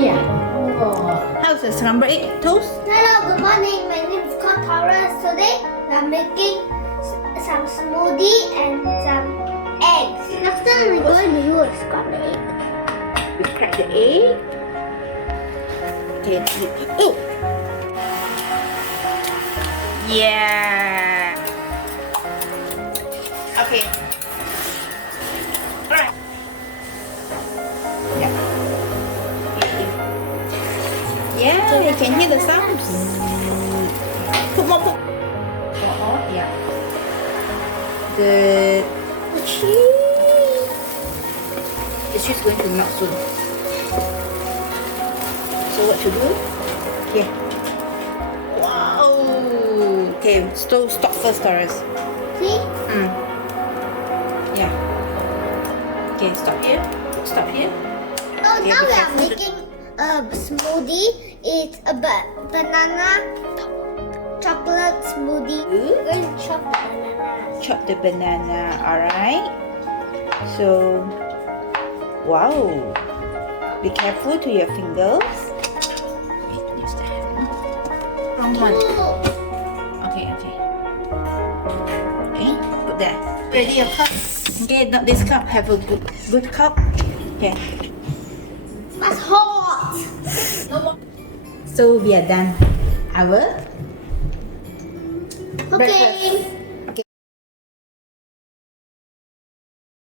Yeah. Oh. How's the scrambled egg toast? Hello, good morning. My name is called Torres. Today we are making some smoothie and some eggs. Next time we're going to do a scrambled egg. We crack the egg. Okay. Oh. Yeah. Okay. Alright. Yeah. Yeah, you can hear the sound. Put more. More. Yeah. Good. It's just going to melt soon. So what to do? Okay. Wow. Okay, stop first, Torres. See? Yeah. Okay, stop here. Stop here. Oh, Okay, now be we are careful. making a smoothie. It's a banana chocolate smoothie. We're going to chop the banana. Chop the banana, alright? So, wow. Be careful to your fingers. Use the hand. Wrong one. Okay. Okay, put there. Ready your cup. Okay, not this cup. Have a good cup. Okay. That's hot. No more. So we are done. Our Okay. breakfast.